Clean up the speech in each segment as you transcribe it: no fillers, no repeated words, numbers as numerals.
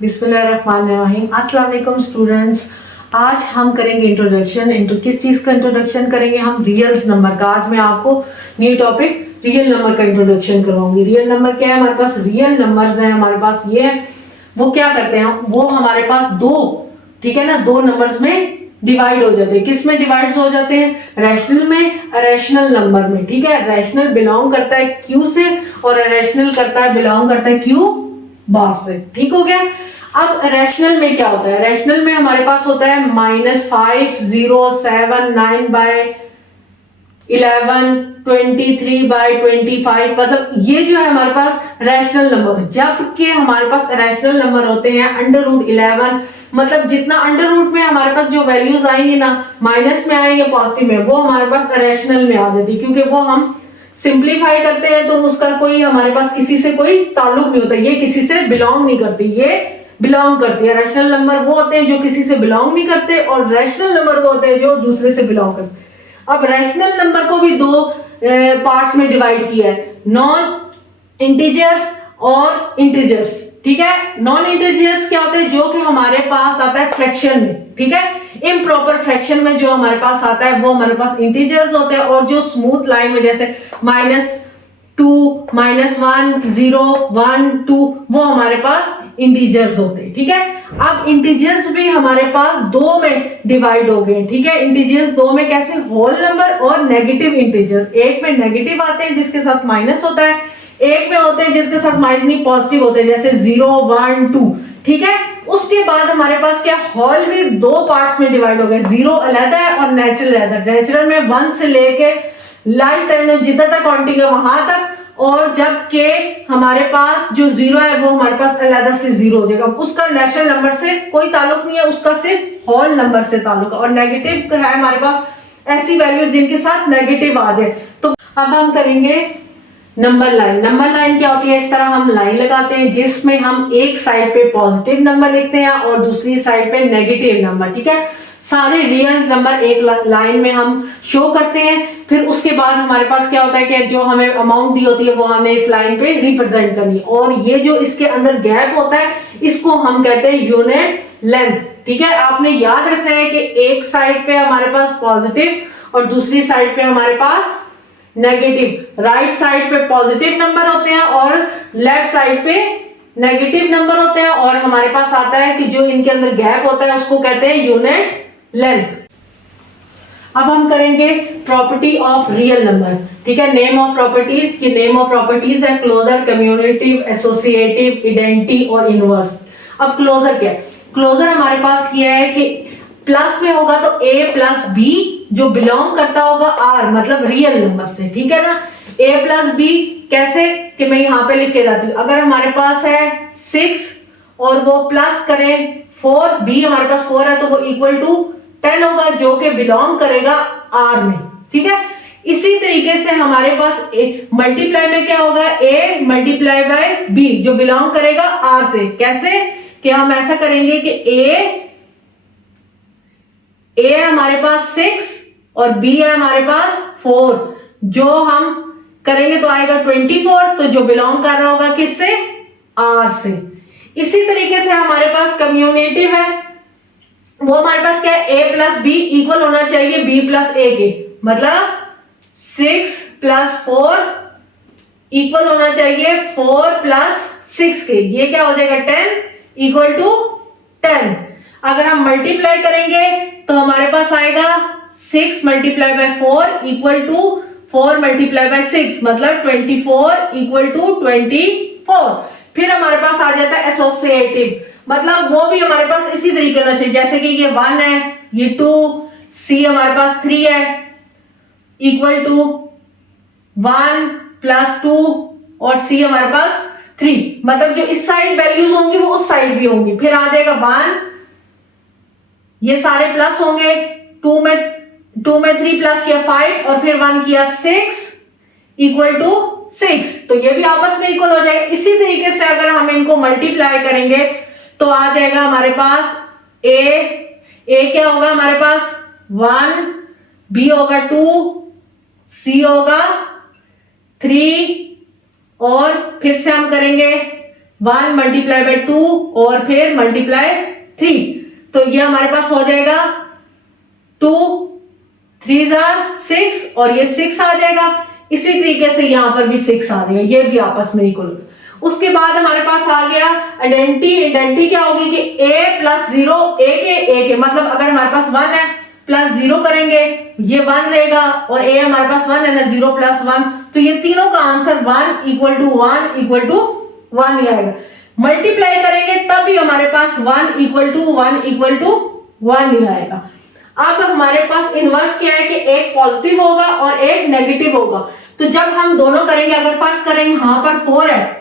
बिस्मिल्लाहिर्रहमानिर्रहीम। अस्सलाम वालेकुम स्टूडेंट्स। आज हम करेंगे इंट्रोडक्शन। किस चीज़ का इंट्रोडक्शन करेंगे? हम रियल्स नंबर का। आज मैं आपको न्यू टॉपिक रियल नंबर का इंट्रोडक्शन करवाऊंगी। रियल नंबर क्या है? हमारे पास रियल नंबर्स हैं, हमारे पास ये है। वो क्या करते हैं? वो हमारे पास दो, ठीक है ना, दो नंबर्स में डिवाइड हो जाते हैं। किस में डिवाइड हो जाते हैं? रैशनल में, रैशनल नंबर में, ठीक है। रैशनल बिलोंग करता है क्यू से और रैशनल बिलोंग करता है क्यू बार से। ठीक हो गया। अब रैशनल में क्या होता है? रैशनल में हमारे पास होता है -5, 0, 7, 9/11, 23/25। मतलब ये जो है हमारे पास रैशनल नंबर। जबकि हमारे पास रैशनल नंबर होते हैं √11। मतलब जितना अंडर रूट में हमारे पास जो वैल्यूज आएंगी ना, माइनस में आएंगे पॉजिटिव में, वो हमारे पास रैशनल में आ जाती है। क्योंकि वो हम सिंप्लीफाई करते हैं तो उसका कोई हमारे पास किसी से कोई ताल्लुक नहीं होता। ये किसी से बिलोंग नहीं करती, ये बिलोंग करती है। रैशनल नंबर वो होते हैं जो किसी से बिलोंग नहीं करते और रैशनल नंबर वो होते हैं जो दूसरे से बिलोंग करते हैं। अब रैशनल नंबर को भी दो पार्ट्स में डिवाइड किया है, नॉन इंटीजर्स और इंटीजर्स। ठीक है। नॉन इंटीजर्स क्या होते हैं? जो कि हमारे पास आता है फ्रैक्शन में, ठीक है। इम्प्रॉपर फ्रैक्शन में जो हमारे पास आता है वो हमारे पास इंटीजर्स होते हैं। और जो स्मूथ लाइन में जैसे -2, -1, 0, 1, 2, वो हमारे पास इंटीजर्स होते हैं। ठीक है। अब इंटीजर्स भी हमारे पास दो में डिवाइड हो गए। ठीक है। इंटीजर्स दो में कैसे? होल नंबर और नेगेटिव इंटीजर। एक में नेगेटिव आते हैं जिसके साथ माइनस होता है, एक में होते हैं जिसके साथ माइनस पॉजिटिव होते हैं, जैसे 0, 1, 2। ठीक है। उसके बाद हमारे पास क्या? होल भी दो पार्ट्स में डिवाइड हो गए। 0 अलग है और नेचुरल अलग है। नेचुरल में 1 से लेके लाइफ टाइम में जितना तक काउंटिंग है वहां तक, और जबकि हमारे पास जो 0 है वो हमारे पास अलग से 0 हो जाएगा। उसका नेचुरल नंबर से कोई ताल्लुक नहीं है, उसका सिर्फ होल नंबर से ताल्लुक है। और नेगेटिव है हमारे पास ऐसी वैल्यू जिनके साथ नेगेटिव आ जाए। तो अब हम करेंगे नंबर लाइन। नंबर लाइन क्या होती है? इस तरह हम लाइन लगाते हैं जिसमें हम एक साइड पे पॉजिटिव नंबर लिखते हैं और दूसरी साइड पे नेगेटिव नंबर। ठीक है। सारे रियल नंबर एक लाइन में हम शो करते हैं। फिर उसके बाद हमारे पास क्या होता है कि जो हमें अमाउंट दी होती है वो हमने इस लाइन पे रिप्रेजेंट करनी है। और ये जो इसके अंदर गैप होता है इसको हम कहते हैं यूनिट लेंथ। ठीक है। आपने याद रखना है कि एक साइड पे हमारे पास पॉजिटिव और दूसरी साइड पे हमारे पास नेगेटिव। राइट साइड पे पॉजिटिव नंबर होते हैं और लेफ्ट साइड पे नेगेटिव नंबर होते हैं। और हमारे पास आता है कि जो इनके अंदर गैप होता है उसको कहते हैं यूनिट लेंथ। अब हम करेंगे प्रॉपर्टी ऑफ रियल नंबर। ठीक है। नेम ऑफ प्रॉपर्टीज की नेम ऑफ प्रॉपर्टीज है क्लोजर, कम्युटेटिव, एसोसिएटिव, इडेंटिटी और इनवर्स। अब क्लोजर क्या है? क्लोजर हमारे पास ये है कि प्लस में होगा तो a प्लस बी जो बिलोंग करता होगा आर, मतलब रियल नंबर से। ठीक है ना। a प्लस बी कैसे? कि मैं यहां पे लिख के जाती हूँ। अगर हमारे पास है 6 और वो प्लस करें 4, b हमारे पास 4 है तो वो इक्वल टू 10 होगा जो कि बिलोंग करेगा आर में। ठीक है। इसी तरीके से हमारे पास मल्टीप्लाई में क्या होगा? a मल्टीप्लाई बाय b जो बिलोंग करेगा आर से। कैसे? कि हम ऐसा करेंगे कि a है हमारे पास 6 और b है हमारे पास 4, जो हम करेंगे तो आएगा 24, तो जो बिलोंग कर रहा होगा किससे? r से। इसी तरीके से हमारे पास कम्युटेटिव है, वो हमारे पास क्या है? a प्लस बी इक्वल होना चाहिए b प्लस a के। मतलब 6 प्लस 4 इक्वल होना चाहिए 4 प्लस 6 के। ये क्या हो जाएगा? 10 इक्वल टू 10। अगर हम मल्टीप्लाई करेंगे तो हमारे पास आएगा 6 multiply by 4 equal to 4 multiply by 6, मतलब 24 इक्वल टू 24। फिर हमारे पास आ जाता है एसोसिएटिव, मतलब वो भी हमारे पास इसी तरीके होना चाहिए। जैसे कि ये 1 है, ये 2, सी हमारे पास 3 है इक्वल टू 1 प्लस 2 और सी हमारे पास 3। मतलब जो इस साइड वैल्यूज होंगी वो उस साइड भी होंगी। फिर आ जाएगा 1, ये सारे प्लस होंगे। 2 में 3 प्लस किया 5 और फिर 1 किया 6 इक्वल टू 6, तो ये भी आपस में इक्वल हो जाएगा। इसी तरीके से अगर हम इनको मल्टीप्लाई करेंगे तो आ जाएगा हमारे पास a क्या होगा हमारे पास? 1, b होगा 2, c होगा 3 और फिर से हम करेंगे 1 मल्टीप्लाई बाय 2 और फिर मल्टीप्लाई 3, तो ये हमारे पास हो जाएगा 2 3 6 और ये 6 आ जाएगा। इसी तरीके से यहां पर भी 6 आ जाएगा, ये भी आपस में इक्वल। उसके बाद हमारे पास आ गया आइडेंटिटी। आइडेंटिटी क्या होगी कि a प्लस 0 a के मतलब अगर हमारे पास 1 है प्लस 0 करेंगे ये 1 रहेगा, और a हमारे पास 1 है ना, 0 प्लस 1, तो ये तीनों का answer 1 equal to 1 equal to 1 ही आएगा। मल्टीप्लाई करेंगे तब भी हमारे पास 1 इक्वल टू 1 इक्वल टू 1 ही आएगा। अब हमारे पास इनवर्स क्या है कि एक पॉजिटिव होगा और एक नेगेटिव होगा, तो जब हम दोनों करेंगे, अगर फर्स्ट करेंगे यहां पर 4 है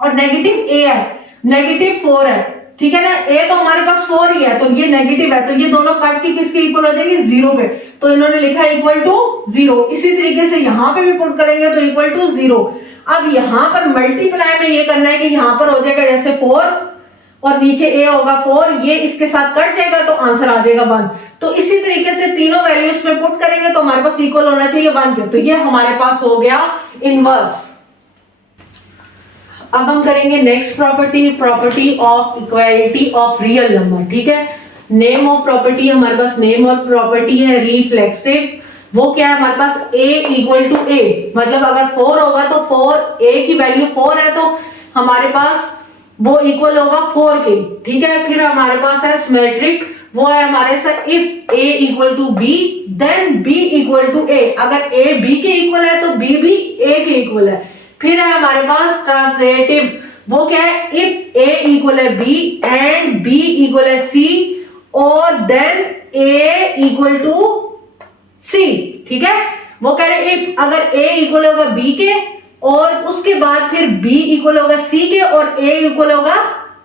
और नेगेटिव a है, नेगेटिव 4 है, ठीक है ना, a तो हमारे पास 4 ही है तो ये नेगेटिव है, तो ये दोनों कट के किसके इक्वल हो जाएंगे 0 पे, तो इन्होंने लिखा इक्वल टू 0। इसी तरीके से यहां पे भी पुट करेंगे तो इक्वल टू 0। अब यहां पर मल्टीप्लाई में ये करना है कि यहां पर हो जाएगा जैसे 4 और नीचे a होगा 4, ये इसके साथ कट जाएगा तो आंसर आ जाएगा 1। तो इसी तरीके से तीनों वैल्यूज में पुट करेंगे तो हमारे पास इक्वल होना चाहिए 1 के, तो ये हमारे पास हो गया इनवर्स। अब हम करेंगे next property, property of equality of real number. ठीक है, नेम ऑफ प्रॉपर्टी, हमारे पास नेम ऑफ प्रॉपर्टी है रिफ्लेक्सिव। वो क्या है हमारे पास a इक्वल टू a, मतलब अगर 4 होगा तो 4 a की वैल्यू 4 है तो हमारे पास वो इक्वल होगा 4 के। ठीक है, फिर हमारे पास है सिमेट्रिक, वो है हमारे साथ if a equal to b then b equal to a, अगर a b के इक्वल है तो b भी a के इक्वल है। फिर है हमारे पास ट्रांसलेटिव, वो क्या है इफ a इक्वल है b एंड b इक्वल है c और then a equal to c। ठीक है, वो कह रहे इफ अगर a इक्वल होगा b के और उसके बाद फिर b इक्वल होगा c के और a इक्वल होगा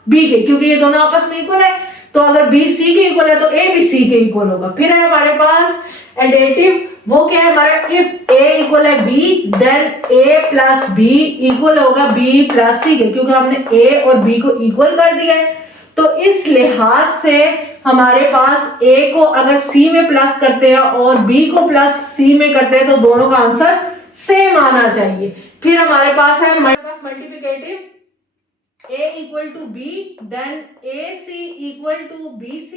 b के, क्योंकि ये दोनों आपस में इक्वल है, तो अगर b c के इक्वल है तो a भी c के इक्वल होगा। फिर है हमारे पास एडेटिव, वो क्या है हमारा इफ a इक्वल है b then a plus b equal होगा b प्लस c के, क्योंकि हमने a और b को इक्वल कर दिया है। तो इस लिहाज से हमारे पास a को अगर c में प्लस करते हैं और b को प्लस c में करते हैं तो दोनों का आंसर सेम आना चाहिए। फिर हमारे पास है multiplicative, a equal to b then ac equal to bc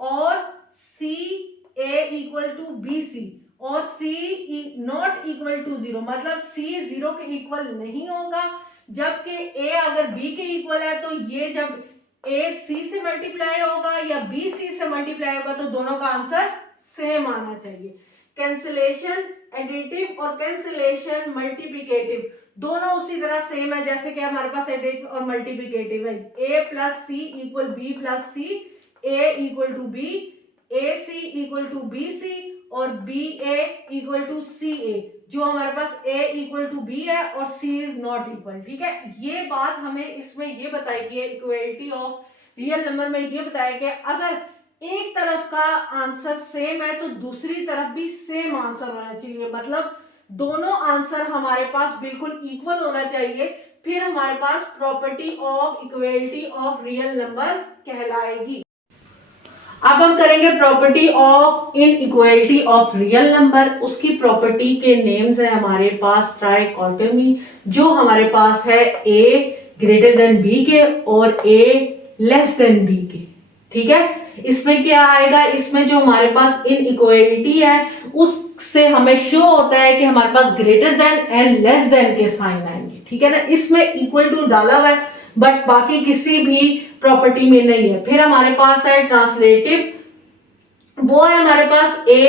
और c a equal to bc और c नॉट इक्वल टू 0, मतलब c 0 के इक्वल नहीं होगा, जबकि a अगर b के इक्वल है तो ये जब a c से मल्टीप्लाई होगा या b c से मल्टीप्लाई होगा तो दोनों का आंसर सेम आना चाहिए। कैंसिलेशन एडिटिव और कैंसिलेशन मल्टीप्लिकेटिव दोनों उसी तरह सेम है जैसे कि हमारे पास एडिटिव और मल्टीप्लिकेटिव है। a plus C equal b plus C, a equal to b, A C equal to B C और B A equal to C A, जो हमारे पास a इक्वल टू b है और c इज नॉट इक्वल। ठीक है, ये बात हमें इसमें ये बताई गई है इक्वलिटी ऑफ रियल नंबर में, ये बताया गया अगर एक तरफ का आंसर सेम है तो दूसरी तरफ भी सेम आंसर होना चाहिए, मतलब दोनों आंसर हमारे पास बिल्कुल इक्वल होना चाहिए, फिर हमारे पास property of equality of real number कहलाएगी। अब हम करेंगे property of inequality of real number. उसकी प्रॉपर्टी के नेम्स है हमारे पास ट्राइकोटोमी, जो हमारे पास है a ग्रेटर देन b के और a लेस देन b के। ठीक है, इसमें क्या आएगा, इसमें जो हमारे पास इनइक्वालिटी है उससे हमें शो होता है कि हमारे पास greater than and less than के साइन आएंगे। ठीक है ना, इसमें इक्वल टू डाला हुआ है बट बाकी किसी भी प्रॉपर्टी में नहीं है। फिर हमारे पास है ट्रांसलेटिव, वो है हमारे पास a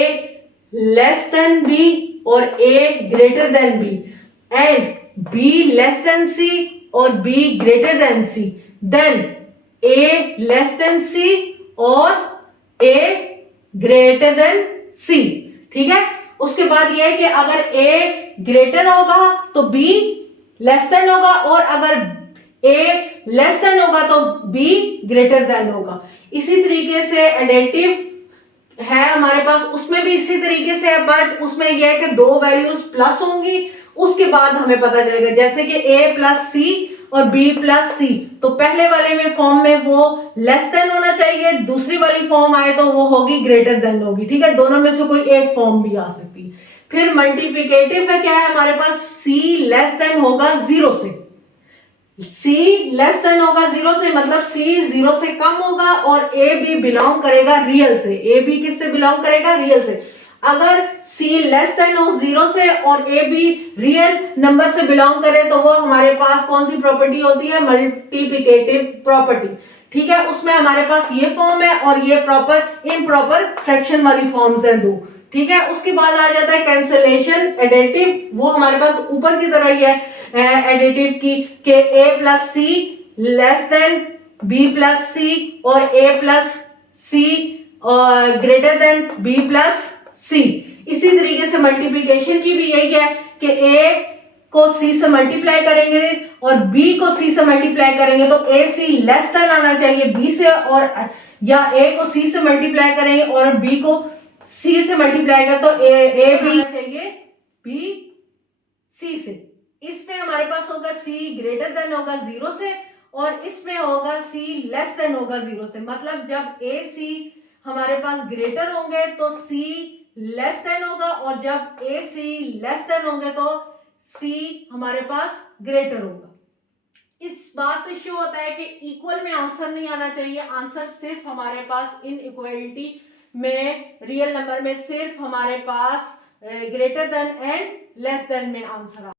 लेस देन b और a greater than b and b less than c और b greater than c, then a less than c और a ग्रेटर देन c। ठीक है, उसके बाद यह है कि अगर a ग्रेटर होगा तो b लेस देन होगा और अगर a लेस देन होगा तो b ग्रेटर देन होगा। इसी तरीके से एडेटिव है हमारे पास, उसमें भी इसी तरीके से है बट उसमें यह है कि दो वैल्यूज प्लस होंगी, उसके बाद हमें पता चलेगा जैसे कि a प्लस सी और b प्लस सी, तो पहले वाले में फॉर्म में वो लेस देन होना चाहिए, दूसरी वाली फॉर्म आए तो वो होगी ग्रेटर देन होगी। ठीक है, दोनों में से कोई एक फॉर्म भी आ सकती है। फिर मल्टीप्लिकेटिव में क्या है हमारे पास c लेस देन होगा 0 से, सी लेस देन होगा जीरो से, मतलब सी जीरो से कम होगा, और ए बी बिलोंग करेगा रियल से। ए बी किससे बिलोंग करेगा? रियल से। अगर सी लेस देन हो जीरो से और ए बी रियल नंबर से बिलोंग करे तो वो हमारे पास कौन सी प्रॉपर्टी होती है? Multiplicative property. ठीक है, उसमें हमारे पास ये फॉर्म है और ये प्रॉपर इम्प्रॉपर फ्रैक्शन वाली फॉर्म्स हैं दो। ठीक है, उसके बाद आ जाता है कैंसिलेशन एडिटिव, वो हमारे पास ऊपर की तरह ही है एडिटिव की, के a plus C less than b plus C और a plus C greater than b plus C. इसी तरीके से मल्टीप्लिकेशन की भी यही है कि a को c से मल्टीप्लाई करेंगे और b को c से मल्टीप्लाई करेंगे तो a c लेस देन आना चाहिए b से, और या a को c से मल्टीप्लाई करेंगे और b को c से मल्टीप्लाई करें तो a b आना चाहिए b c से। इसमें हमारे पास होगा c ग्रेटर देन होगा जीरो से और इसमें होगा c लेस देन होगा जीरो से। मतलब जब a c हमारे पास ग्रेटर होंगे तो c लेस देन होगा और जब a c लेस देन होंगे तो c हमारे पास ग्रेटर होगा। इस बात से शो होता है कि इक्वल में आंसर नहीं आना चाहिए, आंसर सिर्फ हमारे पास इन इक्वलिटी में रियल नंबर में सिर्फ हमारे पास greater than and less than में आंसर